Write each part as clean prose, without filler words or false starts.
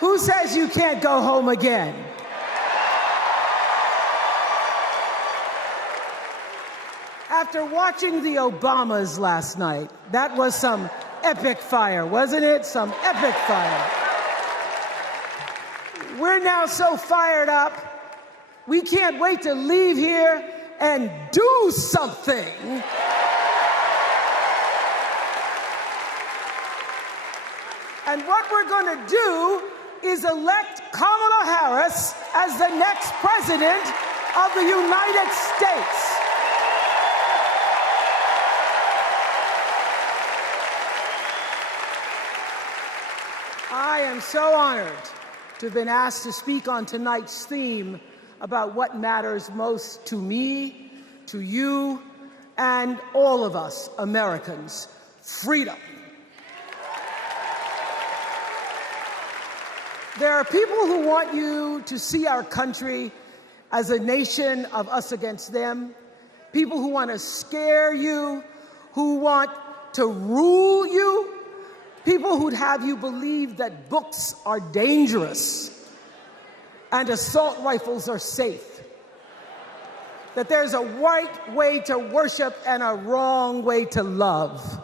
Who says you can't go home again? After watching the Obamas last night, that was some epic fire, wasn't it? Some epic fire. We're now so fired up, we can't wait to leave here and do something. And what we're going to do is elect Kamala Harris as the next president of the United States. I am so honored to have been asked to speak on tonight's theme about what matters most to me, to you, and all of us Americans: freedom. There are people who want you to see our country as a nation of us against them, people who want to scare you, who want to rule you, people who'd have you believe that books are dangerous and assault rifles are safe, that there's a right way to worship and a wrong way to love,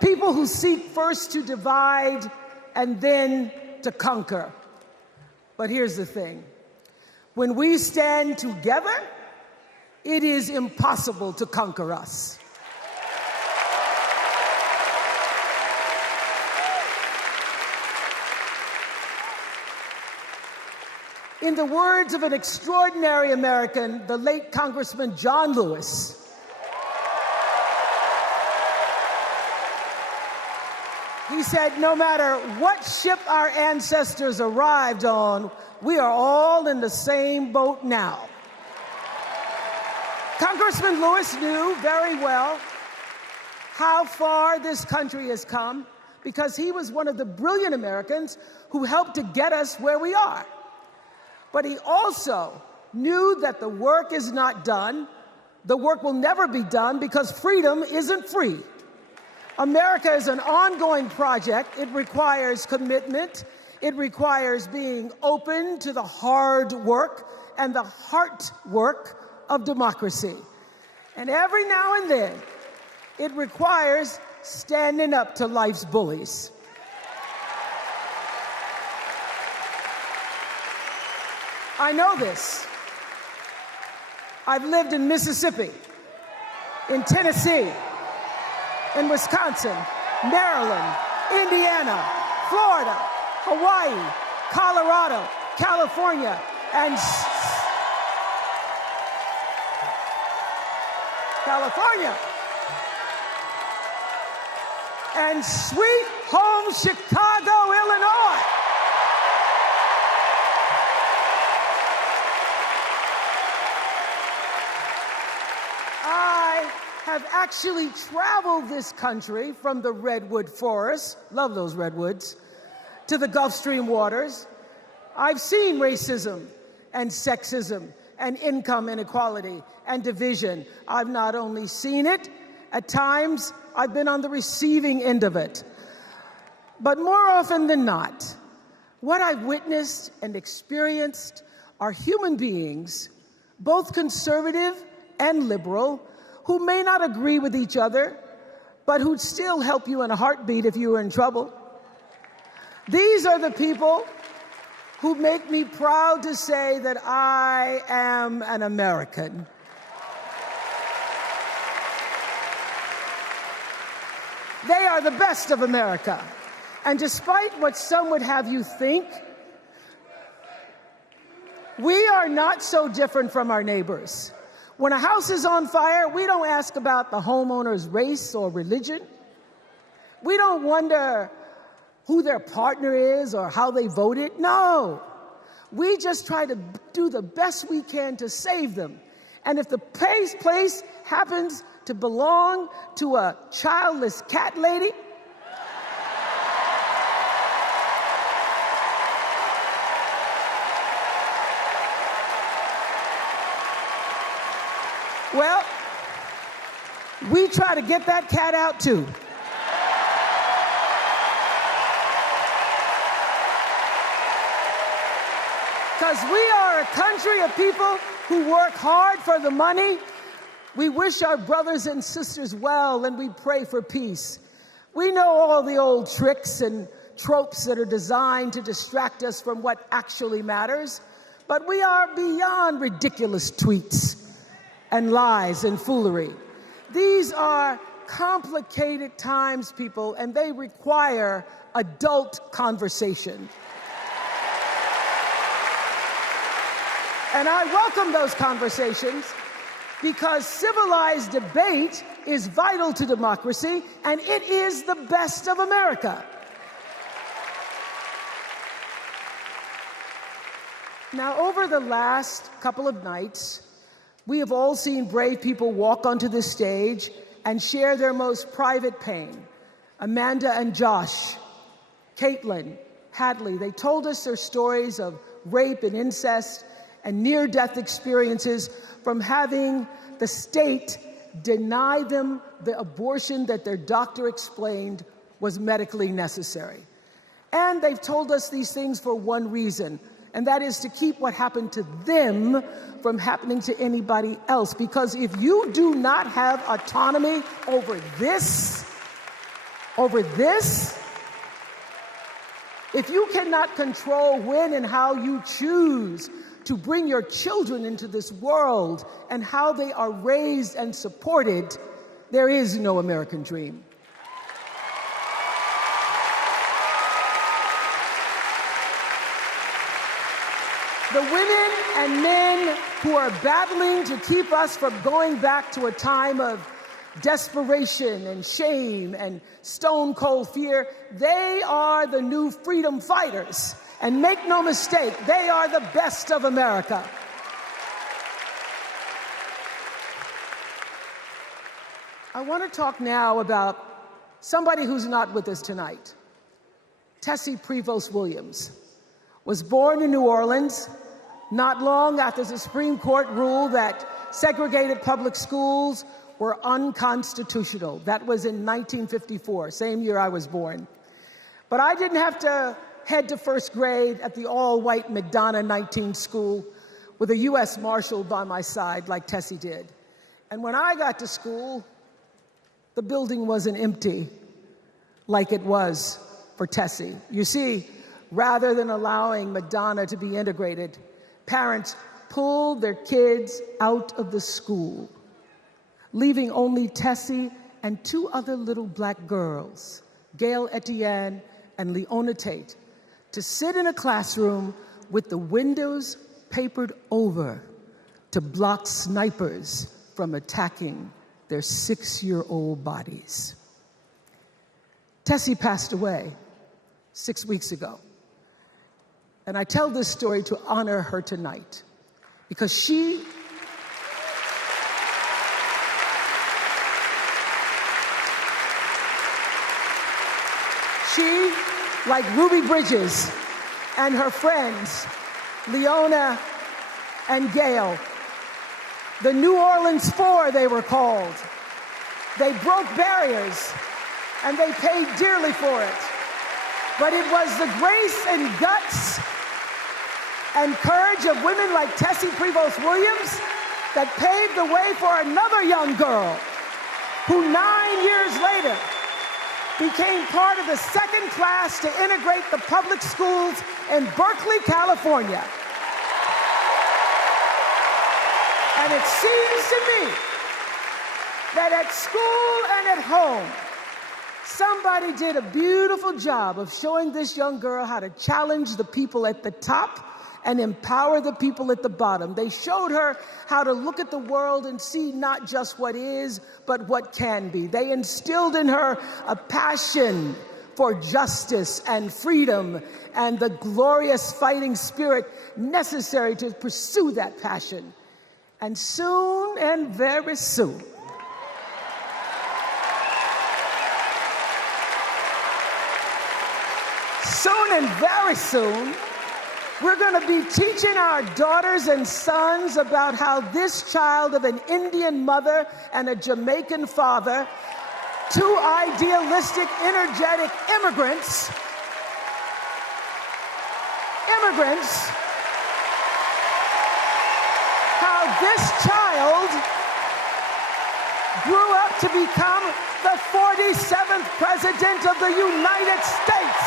people who seek first to divide and then to conquer. But here's the thing. When we stand together, it is impossible to conquer us. In the words of an extraordinary American, the late Congressman John Lewis, he said, no matter what ship our ancestors arrived on, we are all in the same boat now. Congressman Lewis knew very well how far this country has come because he was one of the brilliant Americans who helped to get us where we are. But he also knew that the work is not done. The work will never be done because freedom isn't free. America is an ongoing project. It requires commitment. It requires being open to the hard work and the heart work of democracy. And every now and then, it requires standing up to life's bullies. I know this. I've lived in Mississippi, in Tennessee, in Wisconsin, Maryland, Indiana, Florida, Hawaii, Colorado, California, and sweet home Chicago, Illinois. Have actually traveled this country from the redwood forests, love those redwoods, to the Gulf Stream waters. I've seen racism and sexism and income inequality and division. I've not only seen it, at times I've been on the receiving end of it. But more often than not, what I've witnessed and experienced are human beings, both conservative and liberal, who may not agree with each other, but who'd still help you in a heartbeat if you were in trouble. These are the people who make me proud to say that I am an American. They are the best of America. And despite what some would have you think, we are not so different from our neighbors. When a house is on fire, we don't ask about the homeowner's race or religion. We don't wonder who their partner is or how they voted. No, we just try to do the best we can to save them. And if the place happens to belong to a childless cat lady, well, we try to get that cat out too. Because we are a country of people who work hard for the money. We wish our brothers and sisters well, and we pray for peace. We know all the old tricks and tropes that are designed to distract us from what actually matters, but we are beyond ridiculous tweets and lies and foolery. These are complicated times, people, and they require adult conversation. And I welcome those conversations because civilized debate is vital to democracy, and it is the best of America. Now, over the last couple of nights, we have all seen brave people walk onto the stage and share their most private pain. Amanda and Josh, Caitlin, Hadley, they told us their stories of rape and incest and near-death experiences from having the state deny them the abortion that their doctor explained was medically necessary. And they've told us these things for one reason, and that is to keep what happened to them from happening to anybody else. Because if you do not have autonomy over this, if you cannot control when and how you choose to bring your children into this world and how they are raised and supported, there is no American dream. The women and men who are battling to keep us from going back to a time of desperation and shame and stone cold fear, they are the new freedom fighters. And make no mistake, they are the best of America. I want to talk now about somebody who's not with us tonight. Tessie Prevost Williams was born in New Orleans not long after the Supreme Court ruled that segregated public schools were unconstitutional. That was in 1954, same year I was born. But I didn't have to head to first grade at the all-white McDonough 19 school with a U.S. Marshal by my side like Tessie did. And when I got to school, the building wasn't empty like it was for Tessie. You see, rather than allowing McDonough to be integrated, parents pulled their kids out of the school, leaving only Tessie and two other little black girls, Gail Etienne and Leona Tate, to sit in a classroom with the windows papered over to block snipers from attacking their 6-year-old bodies. Tessie passed away 6 weeks ago. And I tell this story to honor her tonight because she like Ruby Bridges and her friends, Leona and Gail, the New Orleans Four they were called. They broke barriers and they paid dearly for it. But it was the grace and guts and courage of women like Tessie Prevost Williams that paved the way for another young girl who 9 years later became part of the second class to integrate the public schools in Berkeley, California. And it seems to me that at school and at home, somebody did a beautiful job of showing this young girl how to challenge the people at the top and empower the people at the bottom. They showed her how to look at the world and see not just what is, but what can be. They instilled in her a passion for justice and freedom and the glorious fighting spirit necessary to pursue that passion. And soon, and very soon, very soon, we're going to be teaching our daughters and sons about how this child of an Indian mother and a Jamaican father, two idealistic, energetic immigrants to become the 47th President of the United States.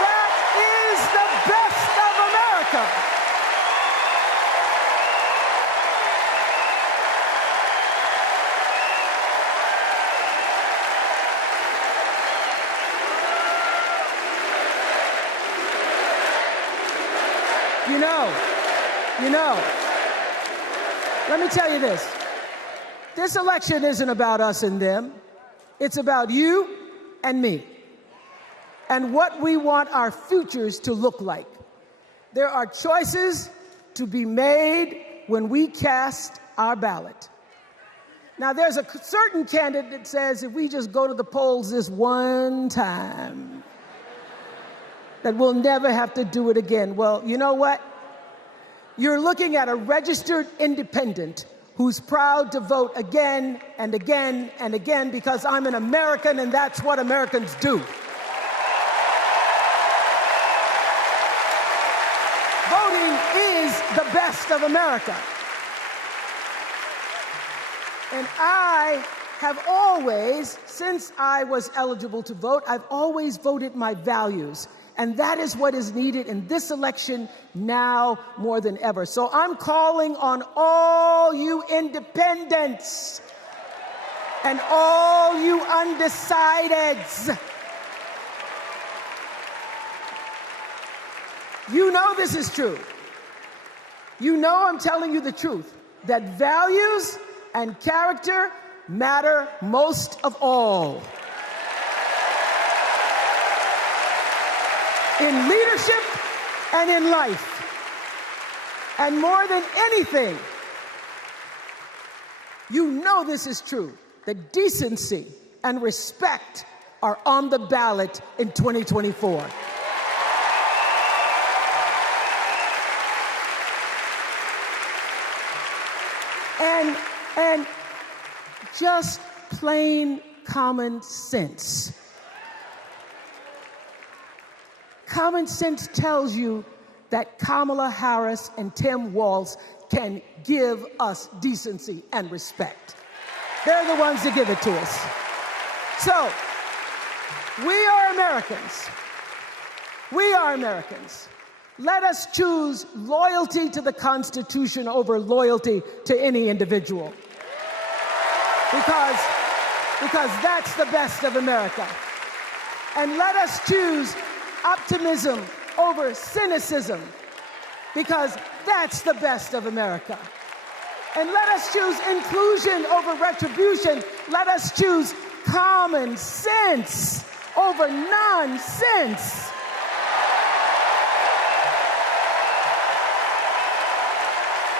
That is the best of America. You know, let me tell you this. This election isn't about us and them. It's about you and me and what we want our futures to look like. There are choices to be made when we cast our ballot. Now, there's a certain candidate that says if we just go to the polls this one time, that we'll never have to do it again. Well, you know what? You're looking at a registered independent who's proud to vote again and again and again because I'm an American and that's what Americans do. Voting is the best of America. And I have always, since I was eligible to vote, I've always voted my values. And that is what is needed in this election now more than ever. So I'm calling on all you independents and all you undecideds. You know this is true. You know I'm telling you the truth, that values and character matter most of all. In leadership and in life. And more than anything, you know this is true, that decency and respect are on the ballot in 2024. And just plain common sense. Common sense tells you that Kamala Harris and Tim Walz can give us decency and respect. They're the ones that give it to us. So, we are Americans. We are Americans. Let us choose loyalty to the Constitution over loyalty to any individual. Because that's the best of America. And let us choose optimism over cynicism, because that's the best of America. And let us choose inclusion over retribution. Let us choose common sense over nonsense.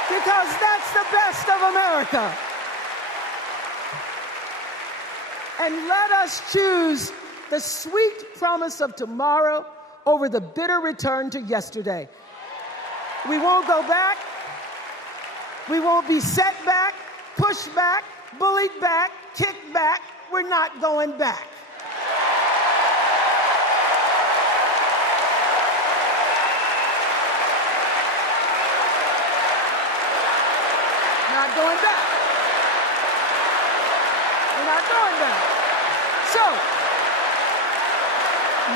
Because that's the best of America. And let us choose the sweet promise of tomorrow over the bitter return to yesterday. We won't go back. We won't be set back, pushed back, bullied back, kicked back. We're not going back. Not going back. We're not going back. So,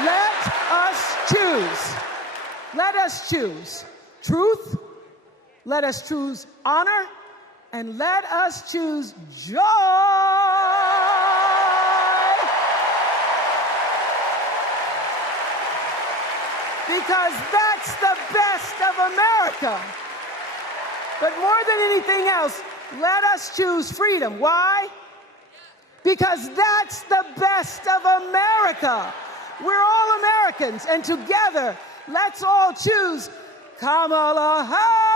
let us choose. Let us choose truth. Let us choose honor. And let us choose joy. Because that's the best of America. But more than anything else, let us choose freedom. Why? Because that's the best of America. We're all Americans, and together, let's all choose Kamala Harris.